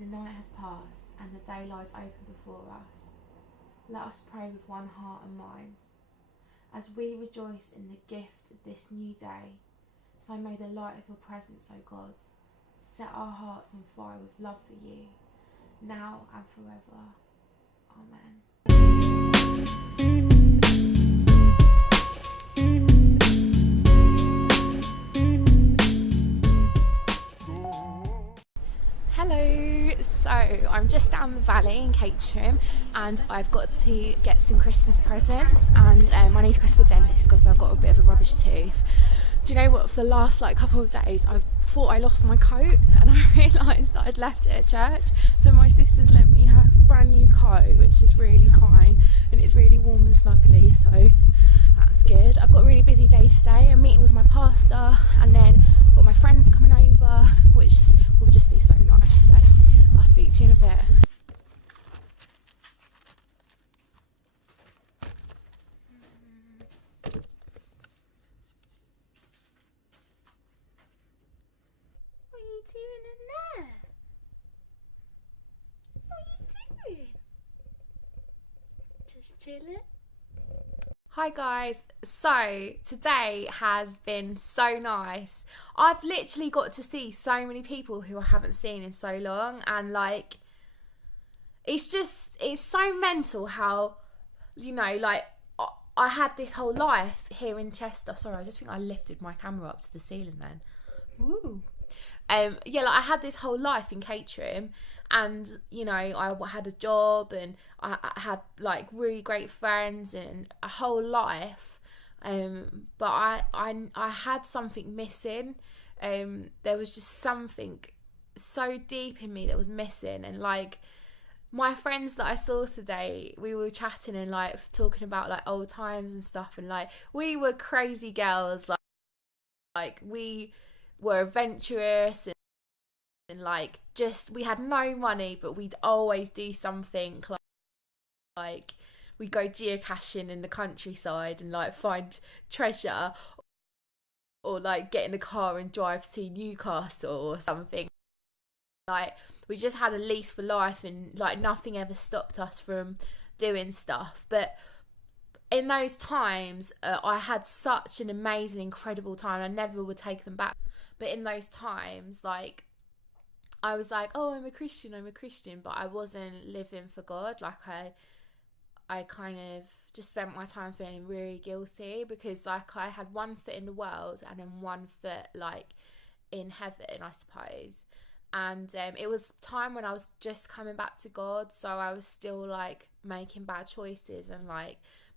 the night has passed and the day lies open before us, let us pray with one heart and mind. As we rejoice in the gift of this new day, so may the light of your presence, O God, set our hearts on fire with love for you, now and forever. Amen. Hello, so I'm just down the valley in Caterham and I've got to get some Christmas presents, and I need to go to the dentist because I've got a bit of a rubbish tooth. Do you know what, for the last couple of days I thought I lost my coat and I realised that I'd left it at church, so my sister's let me have a brand new coat, which is really kind, and it's really warm and snuggly, so that's good. I've got a really busy day today. I'm meeting with my pastor and then I've got my friends coming over, which will just be so nice, so I'll speak to you in a bit. What are you doing in there? What are you doing? Just chilling? Hi guys, so today has been so nice. I've literally got to see so many people who I haven't seen in so long, and it's so mental how, I had this whole life here in Chester. Sorry, I just think I lifted my camera up to the ceiling then. Woo. I had this whole life in Caterham, and I had a job and I had really great friends and a whole life, but I had something missing. There was just something so deep in me that was missing, and my friends that I saw today, we were chatting and talking about old times and stuff, and we were crazy girls, we were adventurous, and we had no money, but we'd always do something, we'd go geocaching in the countryside and find treasure, or get in a car and drive to Newcastle or something. We just had a lease for life, and nothing ever stopped us from doing stuff. But in those times, I had such an amazing, incredible time. I never would take them back. But in those times, I was oh, I'm a Christian, but I wasn't living for God. I kind of just spent my time feeling really guilty, because I had one foot in the world and then one foot in heaven, I suppose. And it was time when I was just coming back to God, so I was still making bad choices and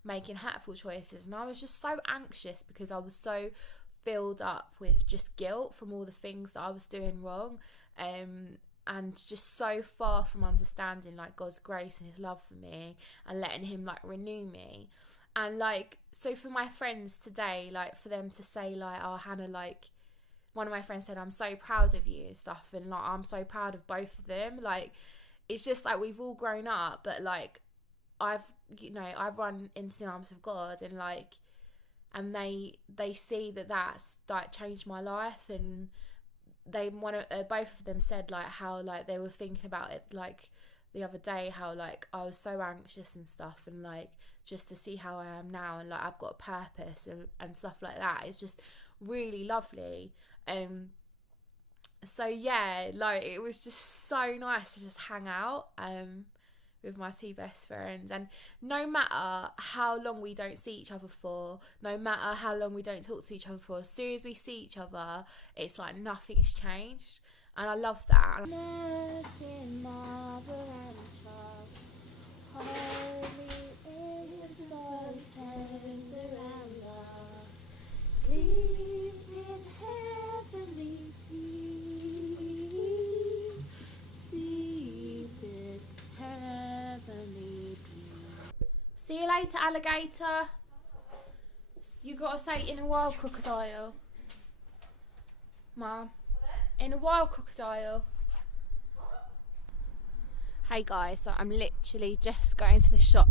making hateful choices, and I was just so anxious because I was so filled up with just guilt from all the things that I was doing wrong, and just so far from understanding God's grace and his love for me and letting him renew me. And so for my friends today, for them to say oh, Hannah, one of my friends said, I'm so proud of you and stuff, and I'm so proud of both of them. It's just we've all grown up, but I've run into the arms of God, and they see that's changed my life, and both of them said how they were thinking about it the other day, how I was so anxious and stuff, and just to see how I am now, and I've got a purpose and stuff like that. It's just really lovely. So yeah, it was just so nice to just hang out with my two best friends, and no matter how long we don't see each other for, no matter how long we don't talk to each other for, as soon as we see each other, it's nothing's changed, and I love that. See you later, alligator. You gotta say in a wild crocodile. Mum. In a wild crocodile. Hey guys, so I'm literally just going to the shop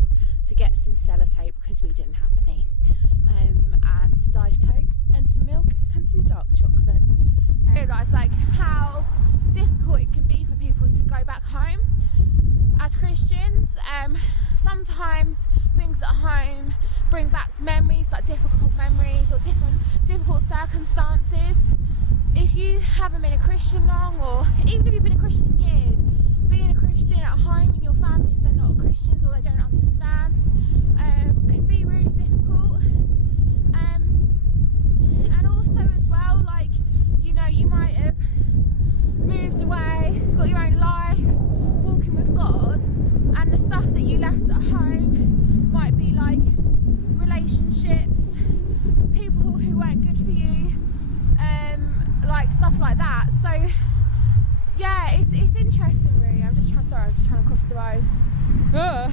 to get some sellotape because we didn't have any. And some Diet Coke and some milk and some dark chocolates. I realised how difficult it can be for people to go back sometimes things at home bring back memories, like difficult memories or difficult circumstances. If you haven't been a Christian long, or even if you've been a Christian years, being a Christian at home in your family, if they're not Christians or they don't understand, can be really difficult. And also as well, like, you know, you might have moved away, got your own life, walking with God, and the stuff that you left at home might be like relationships, people who weren't good for you, like stuff like that. So yeah, it's interesting really. I'm just trying to cross the road. Are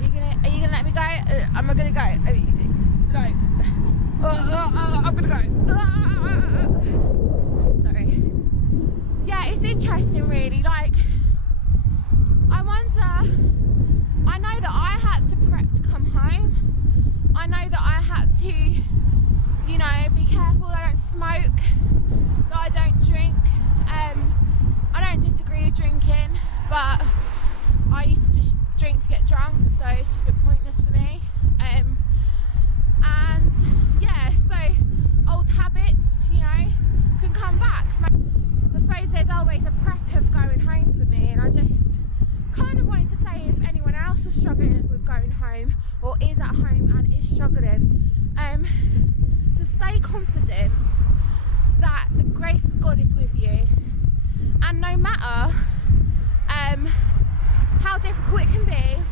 you gonna let me go? Am I gonna go? No. I'm gonna go. Sorry. Yeah, it's interesting really. Like, I wonder, I know that I had to prep to come home. I know that I had to, you know, be careful that I don't smoke, that I don't drink. I don't disagree with drinking, but I used to just drink to get drunk, so it's just a bit pointless for me. And yeah, so old habits, you know, can come back. So I suppose there's always a prep of going home for me, and I just kind of wanted to say, if anyone else was struggling with going home or is at home and is struggling, to stay confident that the grace of God is with you, and no matter how difficult it can be,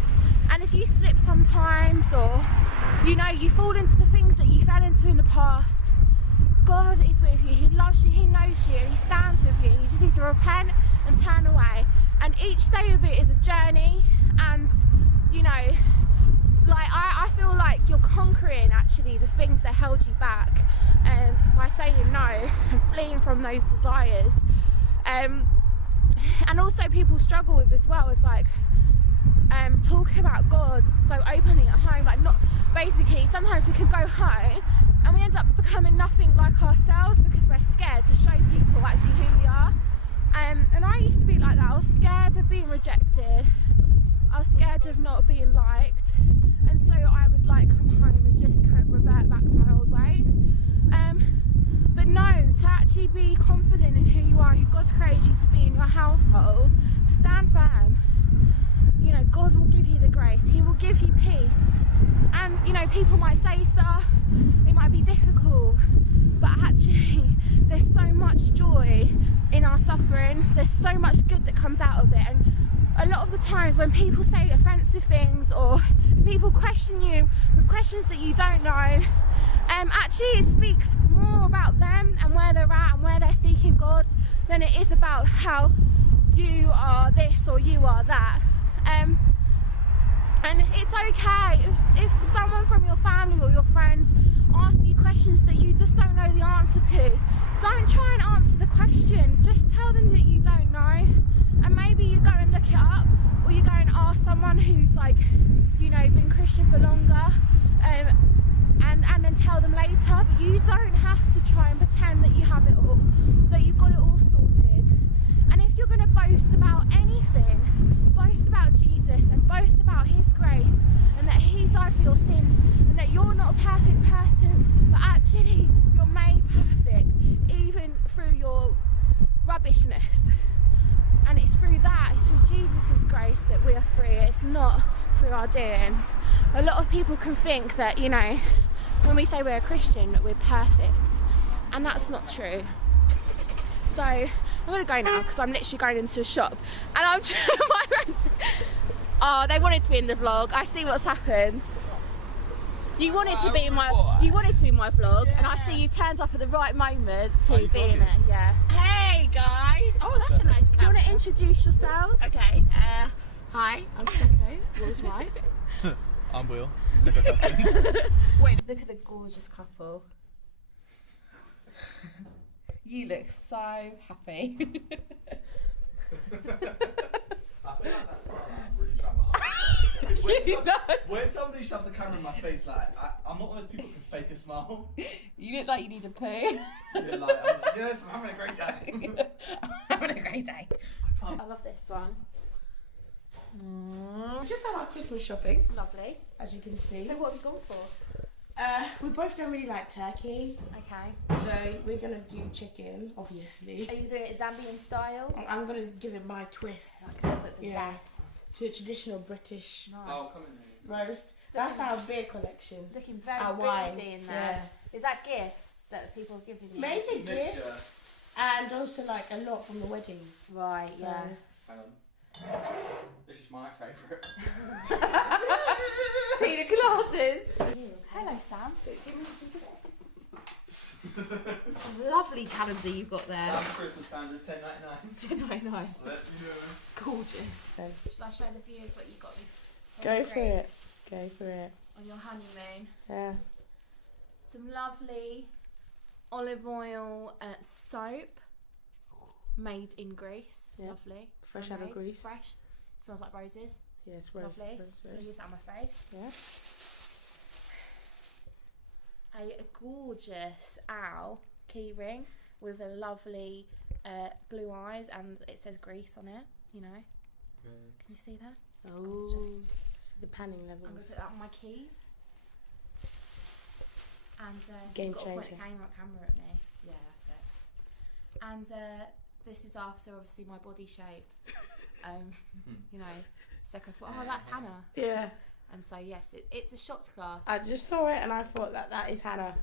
and if you slip sometimes, or you know, you fall into the things that you fell into in the past, God is with you. He loves you, He knows you, and He stands with you. You just need to repent and turn away, and each day of it is a journey. And you know, like I feel like you're conquering actually the things that held you back, by saying no and fleeing from those desires. And also people struggle with as well, it's like talking about God so openly at home. Like, not basically, sometimes we can go home and we end up becoming nothing like ourselves because we're scared to show people actually who we are. And I used to be like that. I was scared of being rejected, I was scared of not being liked, and so I would like come home and just kind of revert back to my old ways. But no, to actually be confident in who you are, who God's created you to be in your household, stand firm. You know, God will give you the grace, He will give you peace. And you know, people might say stuff, it might be difficult, but actually there's so much joy in our sufferings, there's so much good that comes out of it. And a lot of the times when people say offensive things, or people question you with questions that you don't know, actually it speaks more about them and where they're at and where they're seeking God than it is about how you are this or you are that. And it's okay if someone from your family or your friends ask you questions that you just don't know the answer to. Don't try and answer the question, just tell them that you don't know, and maybe you go and look it up, or you go and ask someone who's like, you know, been Christian for longer, and then tell them later. But you don't have to try and pretend that you have it all, that you've got it all sorted. And if you're going to boast about anything, boast about Jesus and boast about His grace, and that He died for your sins, and that you're not a perfect person, but actually you're made perfect even through your rubbishness. And it's through that, it's through Jesus' grace that we are free. It's not through our doings. A lot of people can think that, you know, when we say we're a Christian, that we're perfect, and that's not true. So I'm gonna go now because I'm literally going into a shop, and I'm my friends. Oh, they wanted to be in the vlog. I see what's happened. You wanted to be in my vlog, yeah. And I see you turned up at the right moment to be in it. Yeah. Hey guys. Oh, that's a nice camera. Do you want to introduce yourselves? Okay. Hi, I'm Seko, Will's wife. I'm Will, Seko's husband. Wait, look at the gorgeous couple. You look so happy. I feel like that's part of that really trying my hardest. When somebody shoves a camera in my face, like I'm not one of those people who can fake a smile. You look like you need a poo. Yeah, like yes, I'm having a great day. I'm having a great day. I love this one. We just done our Christmas shopping, Lovely. as you can see. So what have you gone for? We both don't really like turkey, Okay. so we're gonna do chicken, obviously. Are you doing it Zambian style? I'm gonna give it my twist Like a little bit of Yeah. zest. to a traditional British Nice. Oh, come in here. roast. That's our beer collection. Looking very Our wine. boozy in there. Is that gifts that people have given you? Mainly Mixture. gifts, and also like a lot from the wedding. Right, So- yeah. Hang on. This is my favourite. Pina coladas. Hello, Sam. Some lovely calendar you've got there. Sam's Christmas calendar is $10.99. I know. Let me know. Gorgeous. Okay. Shall I show the viewers what you got me? Go for it. Go for it. On your honeymoon. Yeah. Some lovely olive oil soap made in Greece. Yeah. Lovely. Fresh out of Handmade, Greece. Fresh. Smells like roses. Yes, rose. Lovely. Rose, I'm gonna use rose. that on my face. Yeah. A gorgeous owl key ring with a lovely blue eyes, and it says Greece on it. You know. Can you see that? Oh. Gorgeous. See the panning I'm gonna levels. put that on my keys. And Game you've got to point changer. the camera at me. Yeah, that's it. And this is after obviously my body shape. You know, so I thought, oh, that's Hannah. Yeah. And so yes, it's a shots glass. I just saw it and I thought that is Hannah.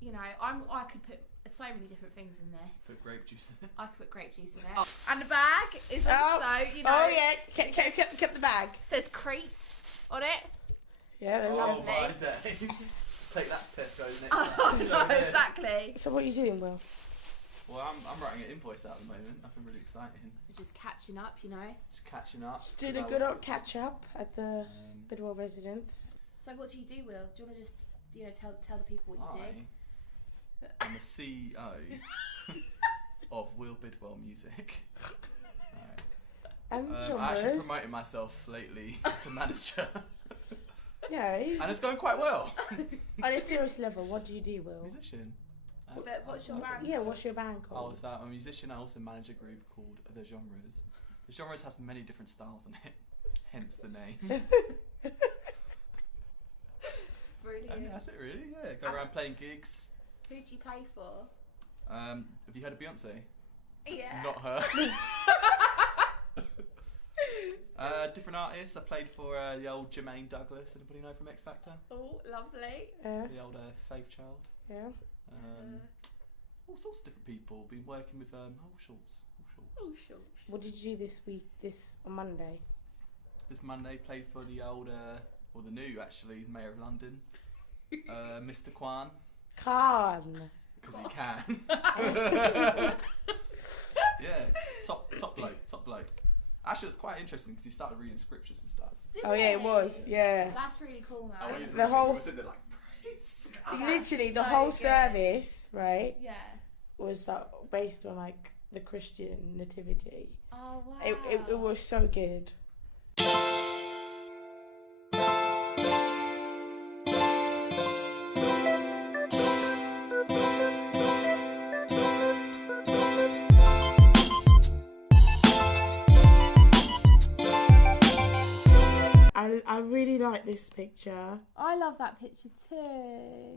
You know, I could put so many different things in this. Put grape juice in it. I could put grape juice in it. And the bag is also, you know, Oh yeah, kept the bag. says Crete on it. Yeah, they're Oh lovely. my days. Take that to Tesco's next time. Oh, Show me. exactly. So what are you doing, Will? Well, I'm writing an invoice out at the moment. Nothing really exciting. We're just catching up, you know. Just catching up. Just did a 'cause I good was- old catch up at the Um, Bidwell residence. So what do you do, Will? Do you want to just, you know, tell the people what you do? I'm the CEO of Will Bidwell Music. Right. And I actually genres. promoted myself lately to manager, Yeah. and it's going quite well. On a serious level, what do you do, Will? Musician. But what's your band? Yeah, what's your band I called? was I'm a musician. I also manage a group called The Genres. The Genres has many different styles in it, hence the name. Brilliant. And that's it, really. Yeah, go around playing gigs. Who do you play for? Have you heard of Beyonce? Yeah. Not her. Different artists. I played for the old Jermaine Douglas. Anybody know from X Factor? Oh, lovely. Yeah. The old Faith Child. Yeah. All sorts of different people. Been working with all sorts. Oh, sure. What did you do this week? This on Monday? This Monday played for the old, or the new actually, Mayor of London, Mr. Kwan, Khan. because he can. Yeah, top bloke. Actually, it was quite interesting because he started reading scriptures and stuff. Oh yeah, it was. Yeah. That's really cool, Oh, man. he was The really whole- good. He was sitting there like, praise God. Literally, the so whole good. service, right, Yeah. was based on like the Christian nativity. Oh, wow. It was so good. I really like this picture. I love that picture too.